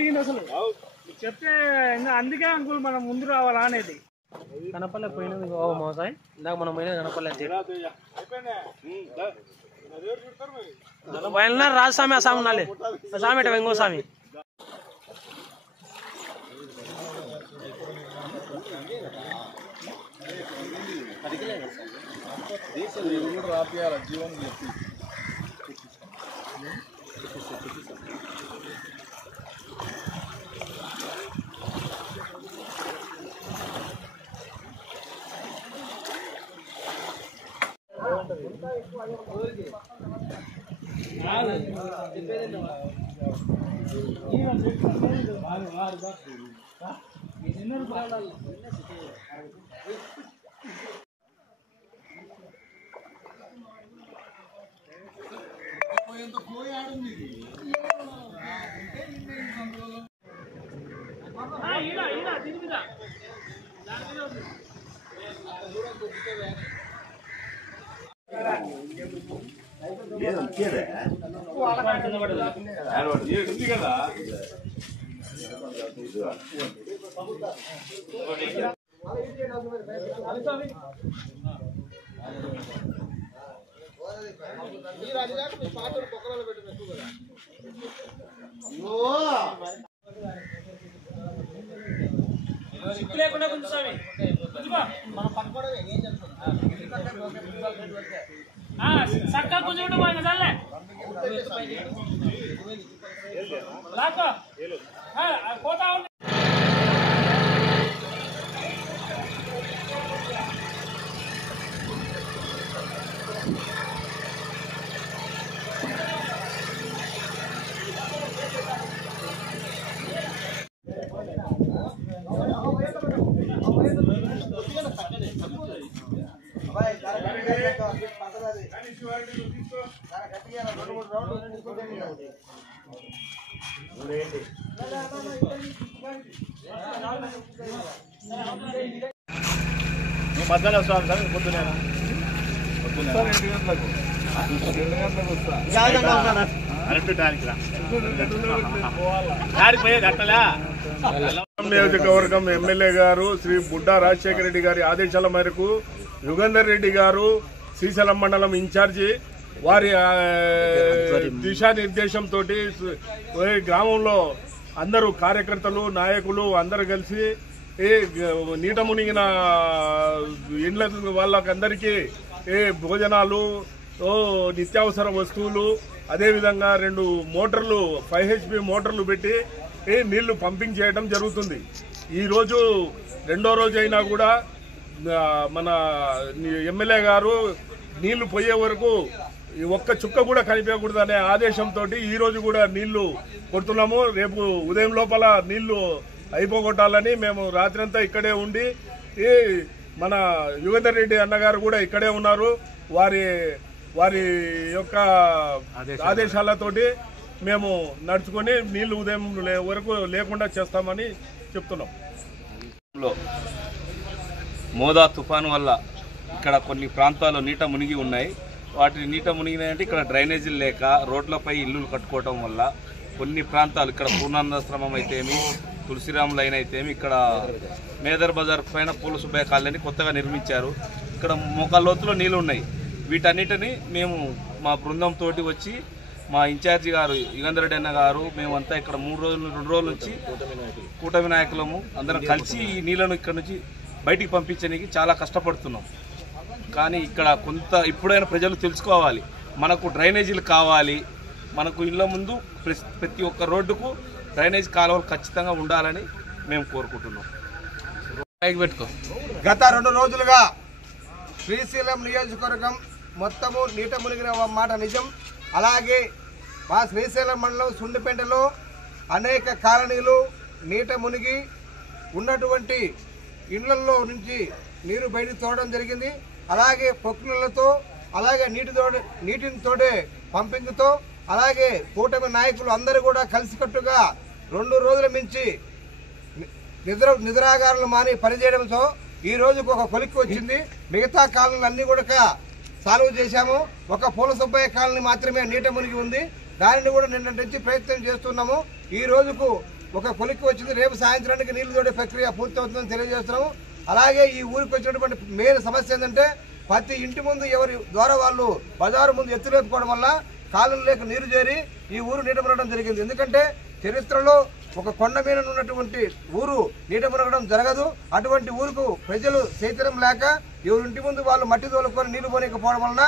జరిగింది అసలు చెప్తే అందుకే అంకుల్ మనం ముందు రావాలా అనేది కనపల్లె పోయినది మోసాయి ఇందాక మనం పోయినది కనపల్లె రాజస్వామి ఆ స్వామి ఉండాలి ఆ స్వామి అంటే వెంగో స్వామి లేకుండా కొంచెం స్వామి సక్క కూర్చుంటూ పోయిన సర్లే పోతా ఉంది మధ్యాహ్నం స్వామి సార్ పొద్దునే నియోజకవర్గం ఎమ్మెల్యే గారు శ్రీ బుడ్డా రాజశేఖర రెడ్డి గారి ఆదేశాల మేరకు యుగంధర్ రెడ్డి గారు శ్రీశైలం మండలం ఇన్ఛార్జి వారి దిశానిర్దేశంతో గ్రామంలో అందరూ కార్యకర్తలు నాయకులు అందరూ కలిసి నీట మునిగిన ఇండ్ల వాళ్ళకందరికీ భోజనాలు నిత్యావసర వస్తువులు అదేవిధంగా 2 మోటార్లు 5 HP మోటార్లు పెట్టి నీళ్లు పంపింగ్ చేయడం జరుగుతుంది. ఈరోజు 2వ రోజు అయినా కూడా మన ఎమ్మెల్యే గారు నీళ్లు పోయే వరకు ఒక్క చుక్క కూడా కనిపించకూడదనే ఆదేశంతో ఈ రోజు కూడా నీళ్లు కొడుతున్నాము. రేపు ఉదయం లోపల నీళ్లు అయిపోగొట్టాలని మేము రాత్రంతా ఇక్కడే ఉండి మన యుగంధర్ రెడ్డి అన్నగారు కూడా ఇక్కడే ఉన్నారు. వారి యొక్క ఆదేశాలతోటి మేము నడుచుకొని నీళ్లు ఉదయం వరకు లేకుండా చేస్తామని చెప్తున్నాం. మోదా తుఫాను వల్ల ఇక్కడ కొన్ని ప్రాంతాల్లో నీట మునిగి ఉన్నాయి. వాటి నీట మునిగినాయంటే ఇక్కడ డ్రైనేజీలు లేక రోడ్లపై ఇల్లులు కట్టుకోవడం వల్ల కొన్ని ప్రాంతాలు ఇక్కడ పూర్ణానందాశ్రమం అయితేమి తులసిరామ్ లైన్ అయితేమి ఇక్కడ మేదర్ బజార్ పైన పూల సుబ్బయ్య కాలనీ కొత్తగా నిర్మించారు. ఇక్కడ మోకాళ్ళలోతులో నీళ్ళు ఉన్నాయి. వీటన్నిటిని మేము మా బృందంతో వచ్చి మా ఇన్ఛార్జి గారు యుగంధర్ రెడ్డి అన్న గారు మేమంతా ఇక్కడ 2 రోజుల నుంచి కూటమి నాయకులము అందరం కలిసి ఈ నీళ్లను ఇక్కడ నుంచి బయటికి పంపించడానికి చాలా కష్టపడుతున్నాం. కానీ ఇక్కడ కొంత ఇప్పుడైనా ప్రజలు తెలుసుకోవాలి, మనకు డ్రైనేజీలు కావాలి, మనకు ఇళ్ల ముందు ప్రతి ఒక్క రోడ్డుకు డ్రైనేజ్ కాలువలు ఖచ్చితంగా ఉండాలని మేము కోరుకుంటున్నాం. గత 2 రోజులుగా శ్రీశైలం నియోజకవర్గం మొత్తము నీట మునిగిన మాట నిజం. అలాగే మా శ్రీశైలం మండలం సుండిపేటలో అనేక కాలనీలు నీట మునిగి ఉన్నటువంటి ఇళ్లలో నుంచి నీరు బయటికి తోడడం జరిగింది. అలాగే పొక్కులతో అలాగే నీటిని తోడే పంపింగ్తో అలాగే కూటమి నాయకులు అందరూ కూడా కలిసికట్టుగా 2 రోజుల నుంచి నిద్రాగారాలు మాని పనిచేయడంతో ఈ రోజుకు ఒక కొలిక్కి వచ్చింది. మిగతా కాలనీలు అన్ని కూడా సాల్వ్ చేశాము. ఒక పూల సుబ్బయ్య కాలనీ మాత్రమే నీట మునిగి ఉంది. దానిని కూడా నిన్నటి నుంచి ప్రయత్నం చేస్తున్నాము. ఈ రోజుకు ఒక కొలిక్కి వచ్చింది. రేపు సాయంత్రానికి నీళ్లు తోడే ప్రక్రియ పూర్తవుతుందని తెలియజేస్తున్నాము. అలాగే ఈ ఊరికి వచ్చినటువంటి మెయిన్ సమస్య ఏంటంటే ప్రతి ఇంటి ముందు ఎవరి ద్వారా వాళ్ళు బజారు ముందు ఎత్తులేపుకోవడం వల్ల కాలువలు లేక నీరు చేరి ఈ ఊరు నీట మునగడం జరిగింది. ఎందుకంటే చరిత్రలో ఒక కొండ మీద ఉన్నటువంటి ఊరు నీట మునగడం జరగదు. అటువంటి ఊరుకు ప్రజలు చైతన్యం లేక ఎవరింటి ముందు వాళ్ళు మట్టి తోలుకొని నీళ్లు పోనీకపోవడం వలన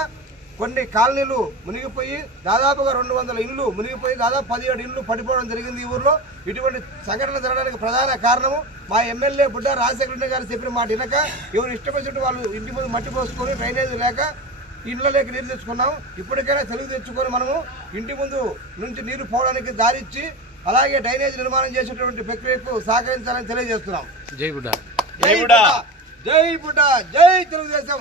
కొన్ని కాలనీలు మునిగిపోయి దాదాపుగా 200 ఇళ్లు మునిగిపోయి దాదాపు 17 ఇళ్లు పడిపోవడం జరిగింది ఈ ఊర్లో. ఇటువంటి సంఘటన జరగడానికి ప్రధాన కారణము మా ఎమ్మెల్యే బుడ్డా రాజశేఖర రెడ్డి గారు చెప్పిన మాట వినక ఎవరు ఇష్టపడినట్టు వాళ్ళు ఇంటి ముందు మట్టి పోసుకొని డ్రైనేజ్ లేక ఇళ్లలోకి నీరు తెచ్చుకున్నాం. ఇప్పటికైనా తెలుగు తెచ్చుకొని మనము ఇంటి ముందు నుంచి నీరు పోవడానికి దారిచ్చి అలాగే డ్రైనేజ్ నిర్మాణం చేసేటువంటి ప్రక్రియకు సహకరించాలని తెలియజేస్తున్నాం. జై బుడ్డా, జై బుడ్డా, జై బుడ్డా, జై తెలుగుదేశం.